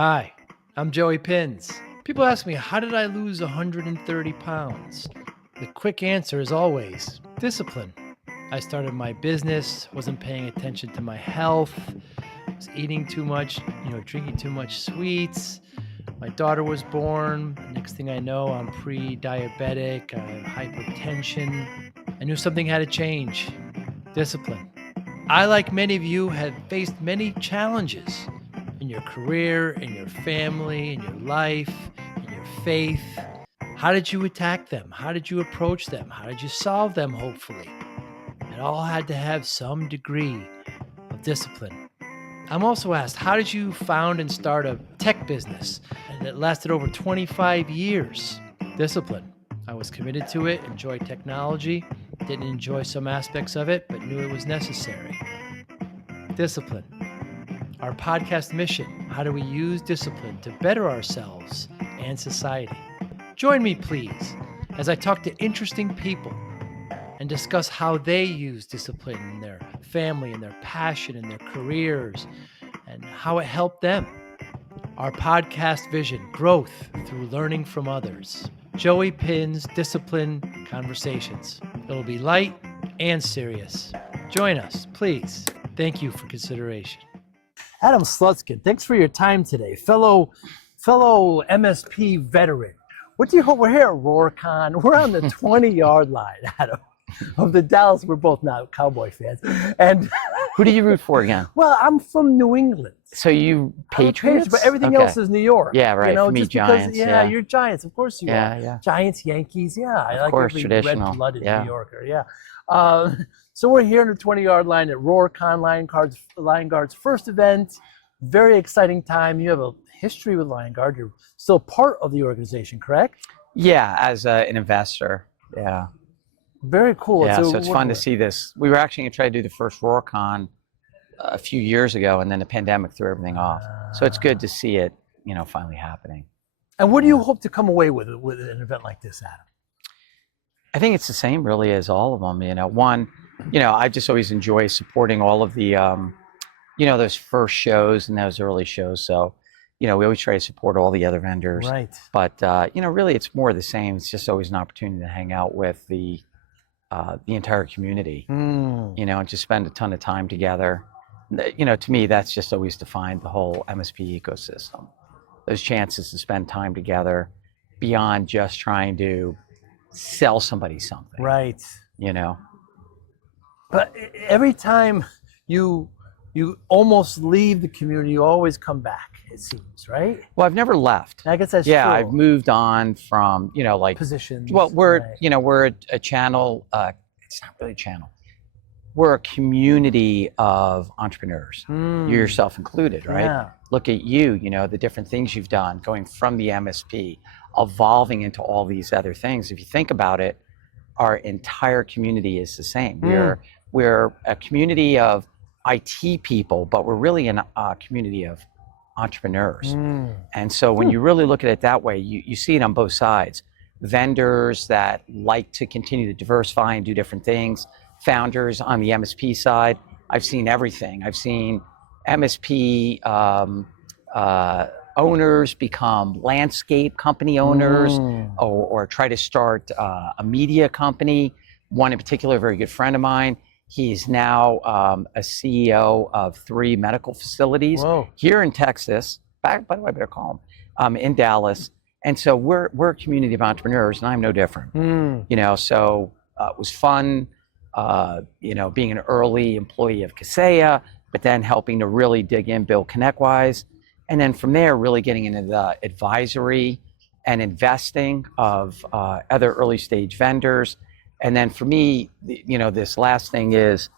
Hi, I'm Joey Pinz. People ask me, how did I lose 130 pounds? The quick answer is always discipline. I started my business, wasn't paying attention to my health, was eating too much, drinking too much sweets. My daughter was born. Next thing I know, I'm pre-diabetic, I have hypertension. I knew something had to change. Discipline. I, like many of you, have faced many challenges in your career, in your family, in your life, in your faith. How did you attack them? How did you approach them? How did you solve them, hopefully? It all had to have some degree of discipline. I'm also asked, how did you found and start a tech business that lasted over 25 years? Discipline. I was committed to it, enjoyed technology, didn't enjoy some aspects of it, but knew it was necessary. Discipline. Our podcast mission, how do we use discipline to better ourselves and society? Join me, please, as I talk to interesting people and discuss how they use discipline in their family, in their passion, in their careers, and how it helped them. Our podcast vision, growth through learning from others. Joey Pinz Disciple Conversations. It'll be light and serious. Join us, please. Thank you for consideration. Adam Slutskin, thanks for your time today. Fellow MSP veteran. What do you hope? We're here at RoarCon. We're on the 20-yard line, Adam, of the Dallas. We're both not Cowboy fans. And who do you root for again? Well, I'm from New England. So you Patriots? But everything else is New York. Yeah, right. For me, just Giants. Because, yeah, you're Giants. Of course you are. Yeah. Giants, Yankees. Yeah, I of course, every traditional. red-blooded New Yorker. Yeah. So we're here on the 20-yard line at RoarCon Lion Guard's first event. Very exciting time. You have a history with Lion Guard. You're still part of the organization, correct? Yeah, as an investor. Yeah. Very cool. Yeah, so it's fun to see this. We were actually going to try to do the first RoarCon a few years ago, and then the pandemic threw everything off. So it's good to see it, finally happening. And what do you hope to come away with an event like this, Adam? I think it's the same, really, as all of them. One, I just always enjoy supporting all of the, those first shows and those early shows. So, we always try to support all the other vendors. Right. But, really, it's more of the same. It's just always an opportunity to hang out with the entire community, and just spend a ton of time together. To me, that's just always defined the whole MSP ecosystem. Those chances to spend time together beyond just trying to sell somebody something. Right. But every time you almost leave the community, you always come back, it seems, right? Well, I've never left. I guess that's true. Yeah, I've moved on from, positions. Well, we're a channel, it's not really a channel. We're a community of entrepreneurs, you yourself included, right? Yeah. Look at you, the different things you've done, going from the MSP, evolving into all these other things. If you think about it, our entire community is the same. We're a community of IT people, but we're really a community of entrepreneurs. And so when you really look at it that way, you see it on both sides. Vendors that like to continue to diversify and do different things. Founders on the MSP side. I've seen everything. I've seen MSP owners become landscape company owners or try to start a media company. One in particular, a very good friend of mine, he's now a CEO of 3 medical facilities here in Texas. By the way, I better call him, in Dallas. And so we're a community of entrepreneurs, and I'm no different. So it was fun, being an early employee of Kaseya, but then helping to really dig in, build ConnectWise. And then from there, really getting into the advisory and investing of other early stage vendors. And then for me, this last thing is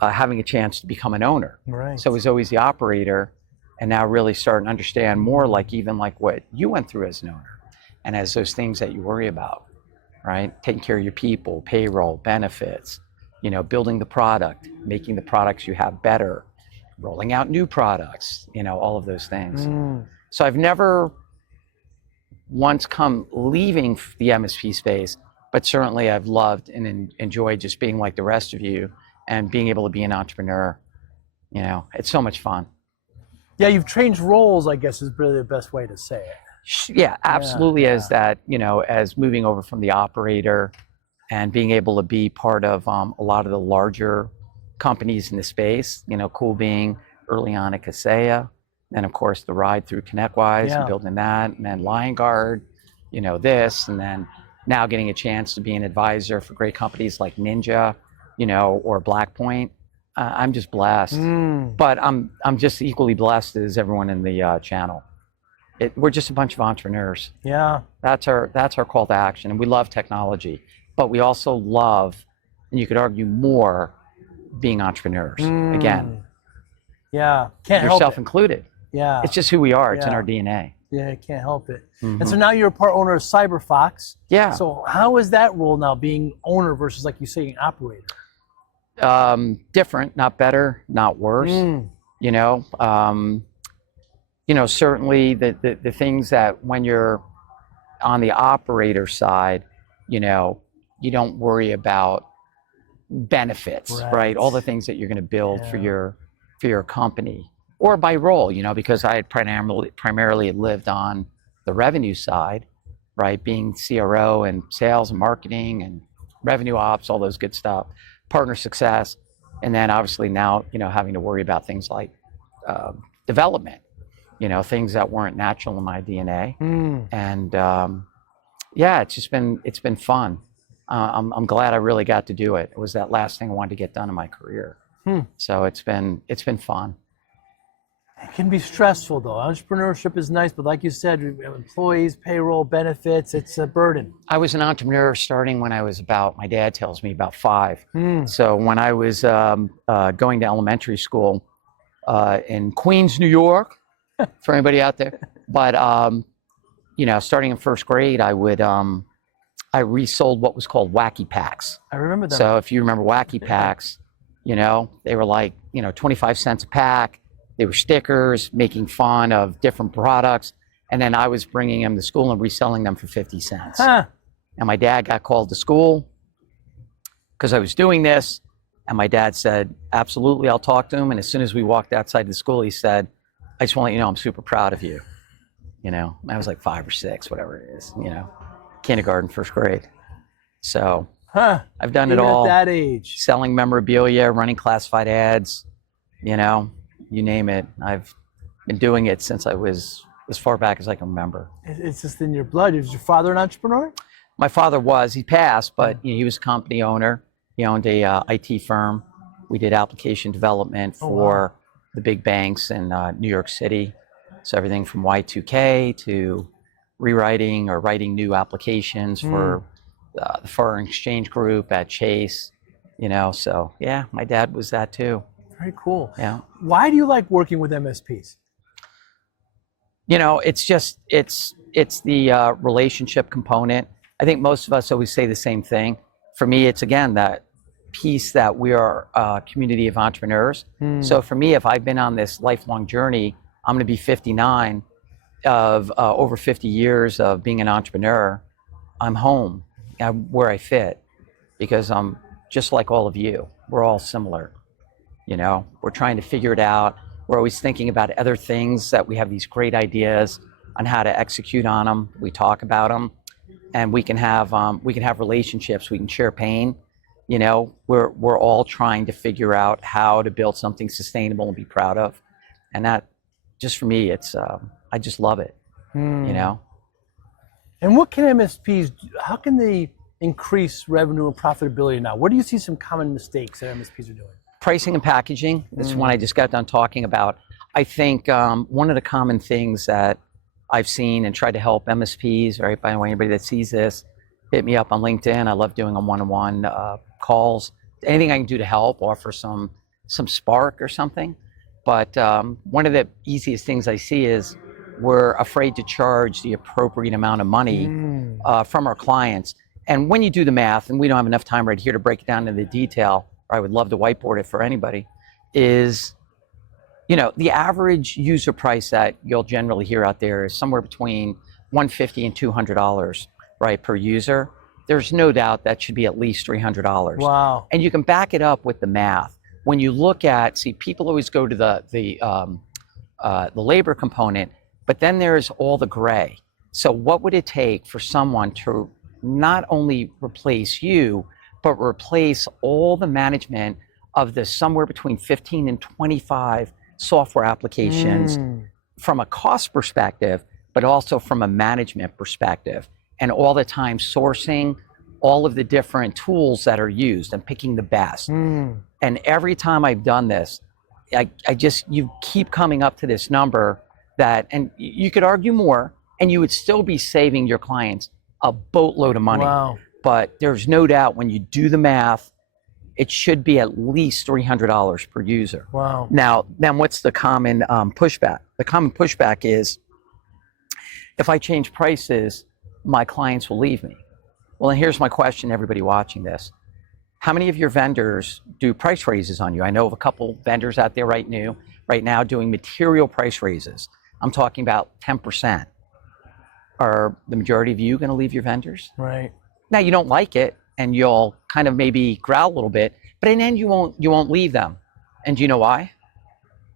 having a chance to become an owner. Right. So I was always the operator, and now really starting to understand more even like what you went through as an owner and as those things that you worry about, right? Taking care of your people, payroll, benefits, building the product, making the products you have better, rolling out new products, all of those things. So I've never once come leaving the MSP space, but certainly I've loved and enjoyed just being like the rest of you and being able to be an entrepreneur. It's so much fun. Yeah, you've changed roles, I guess, is really the best way to say it. Yeah, absolutely. Yeah. As that, as moving over from the operator and being able to be part of a lot of the larger companies in the space, cool being early on at Kaseya, and of course the ride through ConnectWise and building that, and then Lion Guard, this, and then now getting a chance to be an advisor for great companies like Ninja, or Blackpoint. I'm just blessed, but I'm just equally blessed as everyone in the channel. We're just a bunch of entrepreneurs. Yeah, that's our call to action, and we love technology, but we also love, and you could argue more, being entrepreneurs. Again, yeah, can't help yourself it. included. Yeah, it's just who we are. It's in our DNA. Yeah, can't help it. And so now you're a part owner of CyberFox. Yeah. So how is that role now, being owner versus, like you say, an operator? Different, not better, not worse. Certainly the things that when you're on the operator side, you don't worry about benefits, right? All the things that you're going to build for your company, or by role, because I had primarily lived on the revenue side, right? Being CRO and sales and marketing and revenue ops, all those good stuff, partner success. And then obviously now, having to worry about things like development, things that weren't natural in my DNA. And it's been fun. I'm glad I really got to do it. It was that last thing I wanted to get done in my career. So it's been fun. It can be stressful though. Entrepreneurship is nice, but like you said, employees, payroll, benefits, it's a burden. I was an entrepreneur starting when I was my dad tells me, about 5. So when I was going to elementary school in Queens, New York, for anybody out there, but starting in first grade, I resold what was called Wacky Packs. I remember that. So if you remember Wacky Packs, they were like, 25 cents a pack. They were stickers, making fun of different products. And then I was bringing them to school and reselling them for 50 cents. And my dad got called to school because I was doing this. And my dad said, absolutely, I'll talk to him. And as soon as we walked outside the school, he said, I just want to let you know I'm super proud of you. I was like 5 or 6, whatever it is, kindergarten, first grade. So I've done it all. At that age. Selling memorabilia, running classified ads, you name it. I've been doing it since I was as far back as I can remember. It's just in your blood. Is your father an entrepreneur? My father was. He passed, but he was a company owner. He owned a IT firm. We did application development for the big banks in New York City. So everything from Y2K to rewriting or writing new applications for the foreign exchange group at Chase. So yeah, my dad was that too. Very cool. Yeah. Why do you like working with MSPs? It's the relationship component. I think most of us always say the same thing. For me, it's again that piece that we are a community of entrepreneurs. So for me, if I've been on this lifelong journey, I'm going to be 59 of over 50 years of being an entrepreneur. I'm home. I'm where I fit because I'm just like all of you. We're all similar. We're trying to figure it out. We're always thinking about other things that we have these great ideas on how to execute on them. We talk about them, and we can have relationships. We can share pain. We're all trying to figure out how to build something sustainable and be proud of. And that, just for me, it's I just love it. And what can MSPs do? How can they increase revenue and profitability now? What do you see some common mistakes that MSPs are doing? Pricing and packaging. That's one I just got done talking about. I think one of the common things that I've seen and tried to help MSPs, right? By the way, anybody that sees this, hit me up on LinkedIn. I love doing one-on-one calls. Anything I can do to help, offer some spark or something. But one of the easiest things I see is we're afraid to charge the appropriate amount of money from our clients. And when you do the math, and we don't have enough time right here to break it down into the detail, or I would love to whiteboard it for anybody, is, the average user price that you'll generally hear out there is somewhere between $150 and $200, right, per user. There's no doubt that should be at least $300. Wow. And you can back it up with the math. When you look at, people always go to the labor component, but then there's all the gray. So what would it take for someone to not only replace you, but replace all the management of the somewhere between 15 and 25 software applications from a cost perspective, but also from a management perspective, and all the time sourcing all of the different tools that are used and picking the best. And every time I've done this, you keep coming up to this number that, and you could argue more, and you would still be saving your clients a boatload of money. Wow. But there's no doubt when you do the math, it should be at least $300 per user. Wow. Now, then what's the common pushback? The common pushback is, if I change prices, my clients will leave me. Well, and here's my question, everybody watching this. How many of your vendors do price raises on you? I know of a couple vendors out there right now doing material price raises. I'm talking about 10%. Are the majority of you going to leave your vendors? Right. Now, you don't like it, and you'll kind of maybe growl a little bit, but in the end, you won't leave them. And do you know why?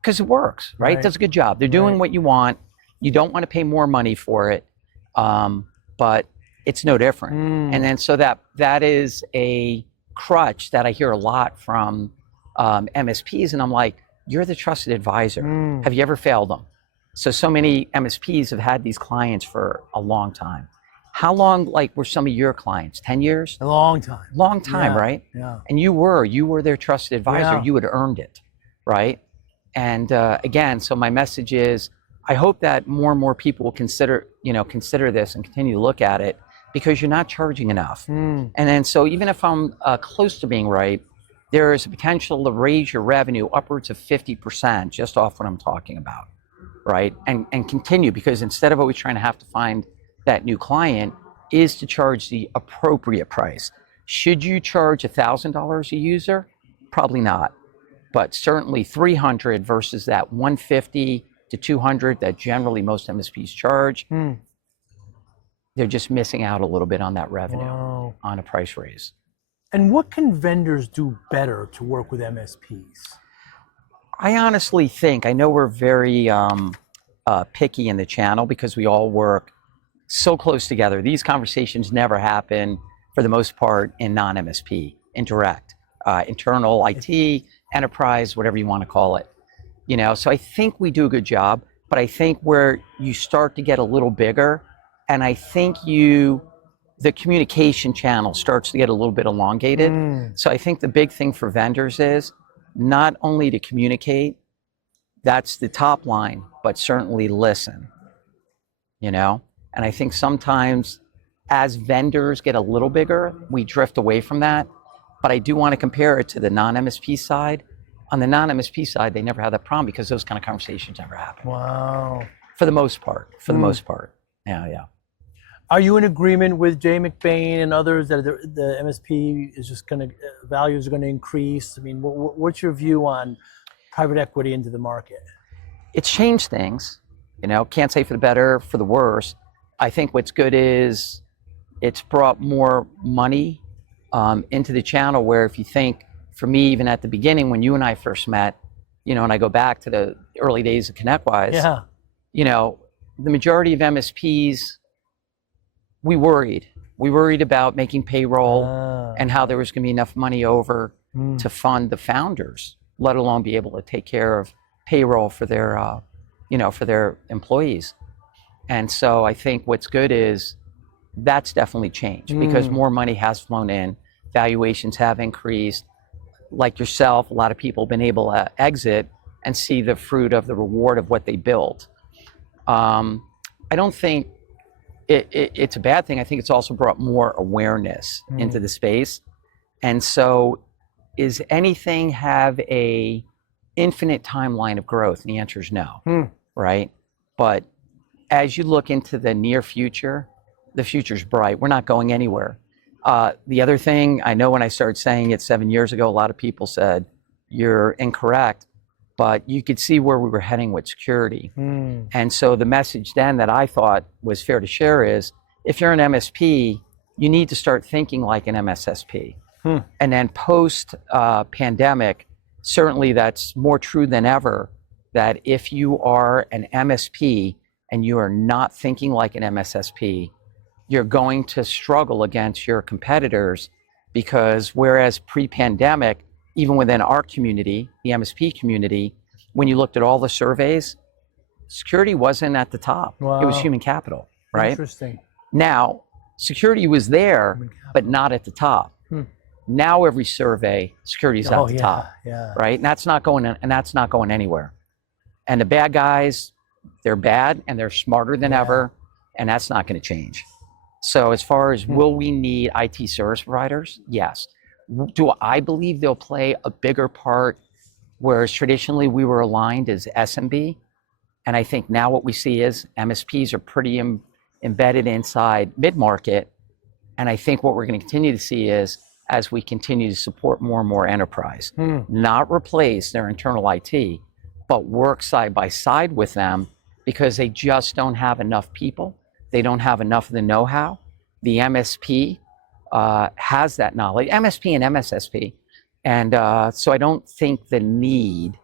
Because it works, right? It does a good job. They're doing what you want. You don't want to pay more money for it, but it's no different. And then so that is a crutch that I hear a lot from MSPs, and I'm like, you're the trusted advisor. Have you ever failed them? So many MSPs have had these clients for a long time. How long, were some of your clients? 10 years? A long time. Long time, right? Yeah. And you were their trusted advisor. Yeah. You had earned it, right? And again, so my message is, I hope that more and more people will consider this and continue to look at it, because you're not charging enough. And then so even if I'm close to being right, there is a potential to raise your revenue upwards of 50% just off what I'm talking about, right? And continue, because instead of always trying to have to find that new client, is to charge the appropriate price. Should you charge $1,000 a user? Probably not, but certainly 300 versus that 150 to 200 that generally most MSPs charge. They're just missing out a little bit on that revenue on a price raise. And what can vendors do better to work with MSPs? I honestly think, I know we're very picky in the channel because we all work so close together. These conversations never happen, for the most part, in non-MSP, indirect, internal IT, enterprise, whatever you want to call it. So I think we do a good job, but I think where you start to get a little bigger, and I think the communication channel starts to get a little bit elongated. So I think the big thing for vendors is not only to communicate, that's the top line, but certainly listen, And I think sometimes as vendors get a little bigger, we drift away from that. But I do want to compare it to the non-MSP side. On the non-MSP side, they never had that problem because those kind of conversations never happen. Wow. For the most part. Yeah. Are you in agreement with Jay McBain and others that the MSP is just values are going to increase? I mean, what's your view on private equity into the market? It's changed things, can't say for the better, for the worse. I think what's good is it's brought more money into the channel, where if you think, for me, even at the beginning when you and I first met, and I go back to the early days of ConnectWise, the majority of MSPs, we worried about making payroll and how there was going to be enough money over to fund the founders, let alone be able to take care of payroll for their, for their employees. And so I think what's good is that's definitely changed because more money has flown in, valuations have increased. Like yourself, a lot of people have been able to exit and see the fruit of the reward of what they built. I don't think it's a bad thing. I think it's also brought more awareness into the space. And so, is anything have a infinite timeline of growth? And the answer is no, right? But as you look into the near future, the future's bright. We're not going anywhere. The other thing, I know when I started saying it 7 years ago, a lot of people said, you're incorrect, but you could see where we were heading with security. And so the message then that I thought was fair to share is, if you're an MSP, you need to start thinking like an MSSP. And then post pandemic, certainly that's more true than ever. that if you are an MSP and you are not thinking like an MSSP, you're going to struggle against your competitors, because whereas pre-pandemic, even within our community, the MSP community, when you looked at all the surveys, security wasn't at the top. Wow. It was human capital, right? Interesting. Now, security was there, but not at the top. Now every survey, security is at the top, right? And that's not going anywhere. And the bad guys, they're bad and they're smarter than ever, and that's not going to change. So as far as will we need IT service providers? Yes. Do I believe they'll play a bigger part, whereas traditionally we were aligned as SMB? And I think now what we see is MSPs are pretty embedded inside mid-market. And I think what we're going to continue to see is, as we continue to support more and more enterprise, not replace their internal IT, but work side by side with them, because they just don't have enough people. They don't have enough of the know-how. The MSP has that knowledge, MSP and MSSP. And so I don't think the need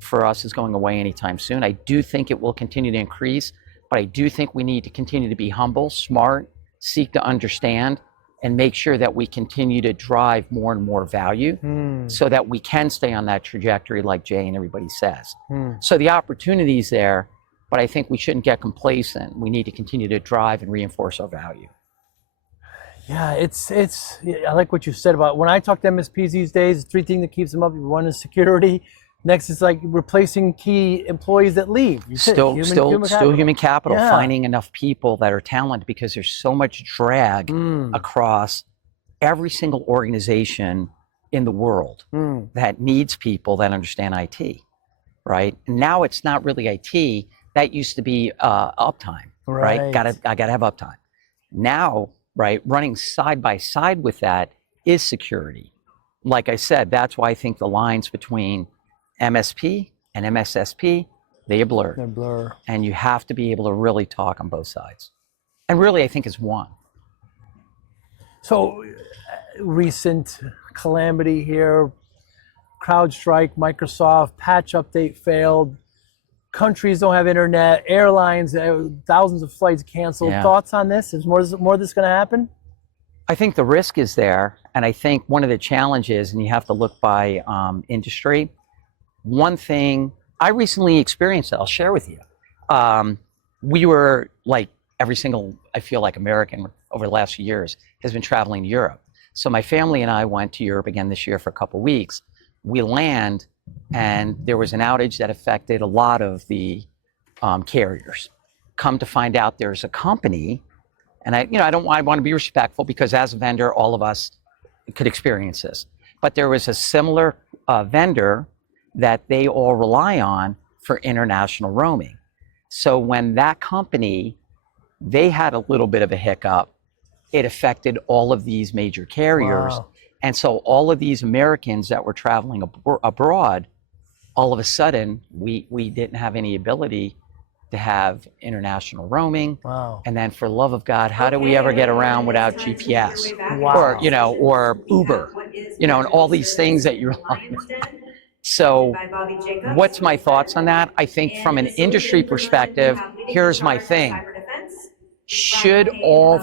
for us is going away anytime soon. I do think it will continue to increase, but I do think we need to continue to be humble, smart, seek to understand, and make sure that we continue to drive more and more value so that we can stay on that trajectory like Jay and everybody says. So the opportunity's there, but I think we shouldn't get complacent. We need to continue to drive and reinforce our value. Yeah, I like what you said about, when I talk to MSPs these days, 3 things that keeps them up. One is security. Next is like replacing key employees that leave. Still human capital, finding enough people that are talented, because there's so much drag across every single organization in the world that needs people that understand IT, right? Now it's not really IT. That used to be uptime, right? I gotta have uptime. Now, right, running side by side with that is security. Like I said, that's why I think the lines between MSP and MSSP, they blur. They blur. And you have to be able to really talk on both sides. And really, I think it's one. So, recent calamity here, CrowdStrike, Microsoft, patch update failed, countries don't have internet, airlines, thousands of flights canceled. Thoughts on this? Is more of this going to happen? I think the risk is there. And I think one of the challenges, and you have to look by industry, one thing I recently experienced, I'll share with you. We were like every single, I feel like, American over the last few years has been traveling to Europe. So my family and I went to Europe again this year for a couple of weeks. We land, and there was an outage that affected a lot of the carriers. Come to find out, there's a company, and I want to be respectful, because as a vendor, all of us could experience this. But there was a similar vendor that they all rely on for international roaming. So when that company, they had a little bit of a hiccup, it affected all of these major carriers. Wow. And so all of these Americans that were traveling abroad, all of a sudden, we didn't have any ability to have international roaming. Wow. And then, for the love of God, how do we ever get around without GPS? Wow. Or Uber, and all these things that you rely on. So what's my thoughts on that? I think from an industry perspective, here's my thing. Should all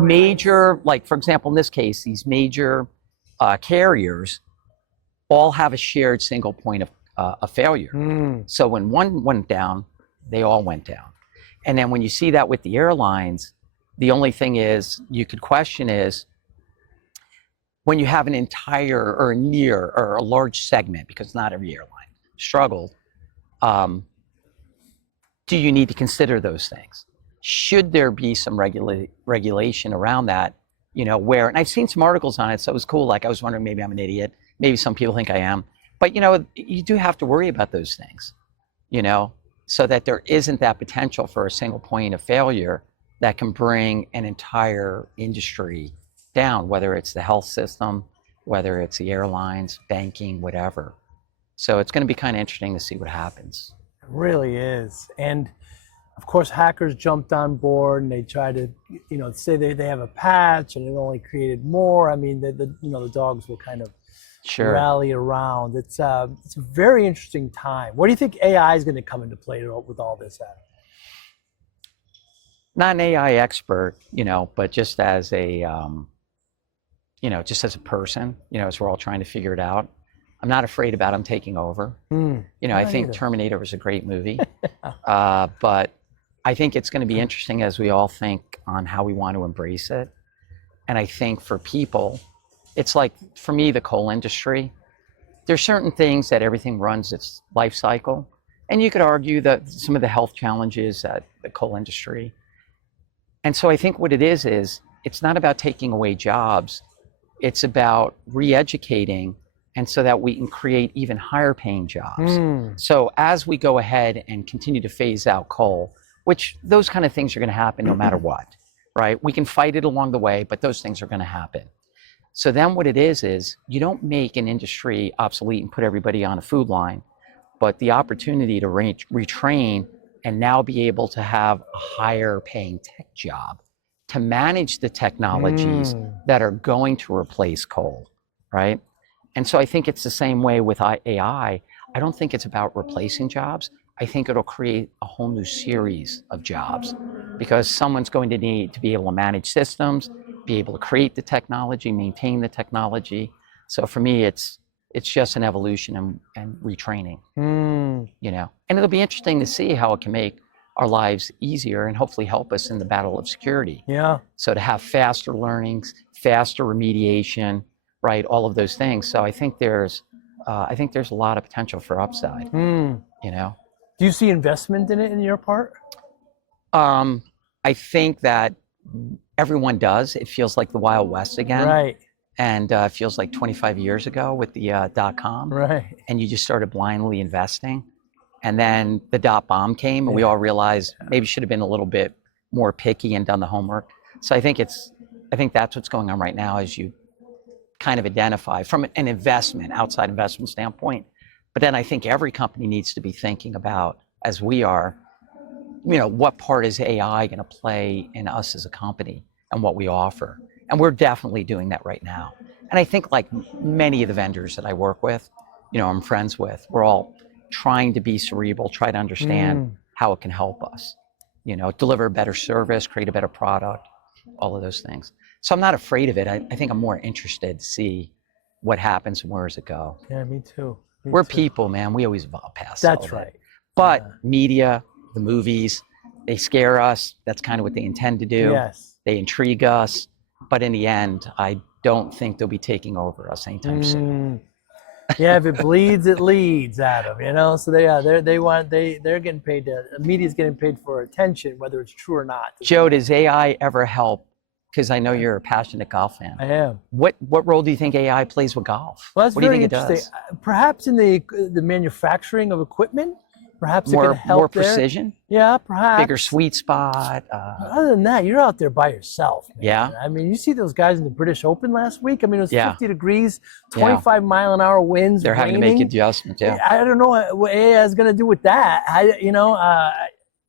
major, like for example, in this case, these major carriers all have a shared single point of failure? So when one went down, they all went down. And then when you see that with the airlines, the only thing is you could question is, when you have an entire or a large segment, because not every airline struggled, do you need to consider those things? Should there be some regulation around that, where, and I've seen some articles on it, so it was cool. Like I was wondering, maybe I'm an idiot. Maybe some people think I am. But, you do have to worry about those things, so that there isn't that potential for a single point of failure that can bring an entire industry down, whether it's the health system, whether it's the airlines, banking, whatever. So it's going to be kind of interesting to see what happens. It really is. And of course, hackers jumped on board and they tried to, say they have a patch and it only created more. I mean, the dogs will kind of Sure. rally around. It's a very interesting time. What do you think AI is going to come into play with all this, Adam? Not an AI expert, but just as a, just as a person, as we're all trying to figure it out. I'm not afraid about them taking over. I think either. Terminator was a great movie, but I think it's going to be interesting as we all think on how we want to embrace it. And I think for people, it's like, for me, the coal industry, there's certain things that everything runs its life cycle. And you could argue that some of the health challenges at the coal industry. And so I think what it is it's not about taking away jobs. It's about re-educating, and so that we can create even higher paying jobs. So as we go ahead and continue to phase out coal, which those kind of things are going to happen no matter what, right? We can fight it along the way, but those things are going to happen. So then what it is you don't make an industry obsolete and put everybody on a food line, but the opportunity to retrain and now be able to have a higher paying tech job to manage the technologies that are going to replace coal, right? And so I think it's the same way with AI. I don't think it's about replacing jobs. I think it'll create a whole new series of jobs, because someone's going to need to be able to manage systems, be able to create the technology, maintain the technology. So for me, it's just an evolution and retraining, And it'll be interesting to see how it can make our lives easier and hopefully help us in the battle of security. Yeah. So to have faster learnings, faster remediation, right? All of those things. So I think there's a lot of potential for upside. Do you see investment in it in your part? I think that everyone does. It feels like the Wild West again. Right. And it feels like 25 years ago with the .com. Right. And you just started blindly investing. And then the .bomb came, and we all realized maybe should have been a little bit more picky and done the homework. So I think that's what's going on right now, as you kind of identify from an outside investment standpoint. But then I think every company needs to be thinking about, as we are, what part is AI going to play in us as a company and what we offer? And we're definitely doing that right now. And I think, like many of the vendors that I work with, I'm friends with, we're all trying to be cerebral, try to understand how it can help us, deliver a better service, create a better product, all of those things. So I'm not afraid of it. I think I'm more interested to see what happens and where does it go. Yeah, me too. We're people, man. We always evolve past That's all right. that. But media, the movies, they scare us. That's kind of what they intend to do. Yes. They intrigue us. But in the end, I don't think they'll be taking over us anytime soon. Yeah, if it bleeds, it leads, Adam. So they're getting paid. The media's getting paid for attention, whether it's true or not. Joe, does AI ever help? Because I know you're a passionate golf fan. I am. What role do you think AI plays with golf? Well, that's what do you very think it interesting. does? Perhaps in the manufacturing of equipment, perhaps it More can help more there. precision, Yeah, perhaps. bigger sweet spot. Other than that, you're out there by yourself, man. Yeah. I mean, you see those guys in the British Open last week? I mean, it was 50 degrees, Yeah. 25-mile-an-hour winds, They're having to raining. make adjustments. Yeah. I don't know what AI is going to do with that.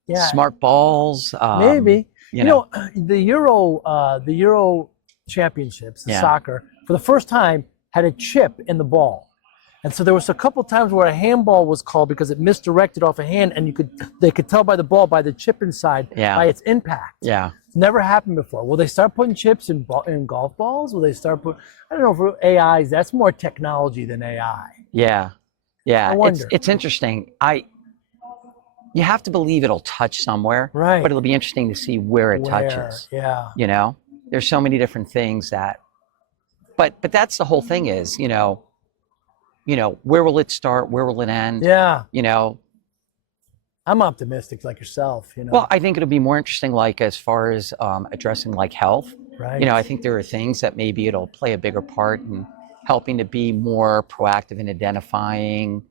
Yeah. Smart balls. Maybe. The The Euro Championships, the soccer, for the first time had a chip in the ball. And so there was a couple times where a handball was called because it misdirected off a hand, and they could tell by the ball, by the chip inside, by its impact. Yeah. Never happened before. Will they start putting chips in golf balls? Will they start putting, I don't know, for AIs, that's more technology than AI. Yeah. Yeah. I wonder. It's interesting. You have to believe it'll touch somewhere, Right. but it'll be interesting to see where it touches. Yeah. There's so many different things but that's the whole thing is, where will it start? Where will it end? Yeah. I'm optimistic like yourself, Well, I think it'll be more interesting, like as far as addressing like health. Right. I think there are things that maybe it'll play a bigger part in helping to be more proactive in identifying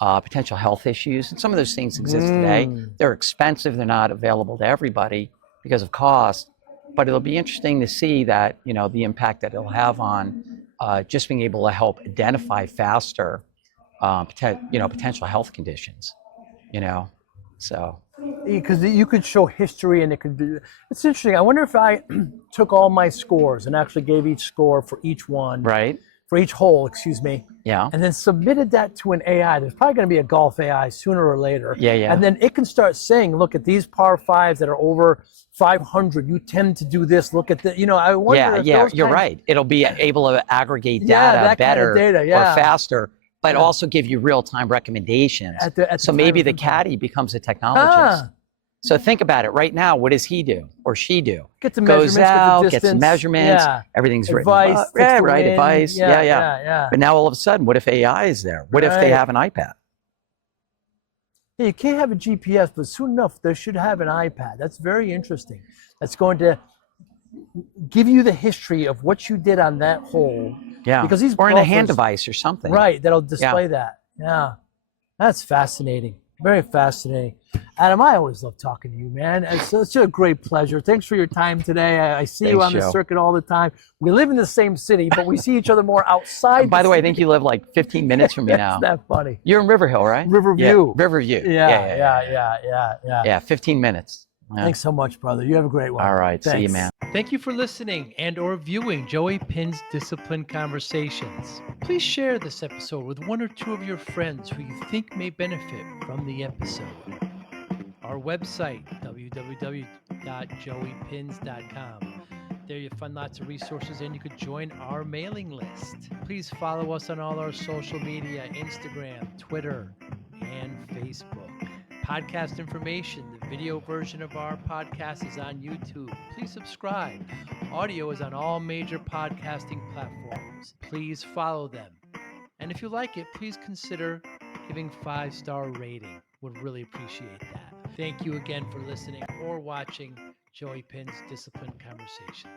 potential health issues. And some of those things exist today. They're expensive. They're not available to everybody because of cost. But it'll be interesting to see that, the impact that it'll have on just being able to help identify faster, potential health conditions, so. Because you could show history and it's interesting. I wonder if I took all my scores and actually gave each score for each one. Right. for each hole, excuse me, Yeah. and then submitted that to an AI. There's probably going to be a golf AI sooner or later. Yeah, yeah. And then it can start saying, look at these par fives that are over 500. You tend to do this. Look at the, I wonder if Yeah, those you're kinds- right. It'll be able to aggregate Yeah, data that kind better of data, yeah. or faster, but Yeah. also give you real-time recommendations. At the So time maybe of the impact. caddy becomes a technologist. Ah, So think about it right now. What does he do or she do? get the Goes measurements, out, get the gets distance. measurements, Yeah. everything's Advice, written. fix Yeah, the right, wind. advice. Yeah. But now all of a sudden, what if AI is there? What if they Right. have an iPad? Yeah, you can't have a GPS, but soon enough, they should have an iPad. That's very interesting. That's going to give you the history of what you did on that hole. Yeah. Because these or in a hand golfers- device or something. Right, that'll display that. Yeah. That's fascinating. Very fascinating. Adam, I always love talking to you, man. It's such a great pleasure. Thanks for your time today. I see you Thanks, on the Joe. circuit all the time. We live in the same city, but we see each other more outside. By the way, I think you live like 15 minutes from me now. Isn't that funny? You're in Riverhill, right? Riverview. Yeah, Riverview. Yeah. Yeah, 15 minutes. Yeah. Thanks so much, brother. You have a great one. All right. See you, Thanks. man. Thank you for listening and or viewing Joey Pinz Disciple Conversations. Please share this episode with one or two of your friends who you think may benefit from the episode. Our website, www.joeypins.com. There you'll find lots of resources and you could join our mailing list. Please follow us on all our social media, Instagram, Twitter, and Facebook. Podcast information, the video version of our podcast is on YouTube. Please subscribe. Audio is on all major podcasting platforms. Please follow them. And if you like it, please consider giving 5-star rating. Would really appreciate that. Thank you again for listening or watching Joey Pinz Disciple Conversations.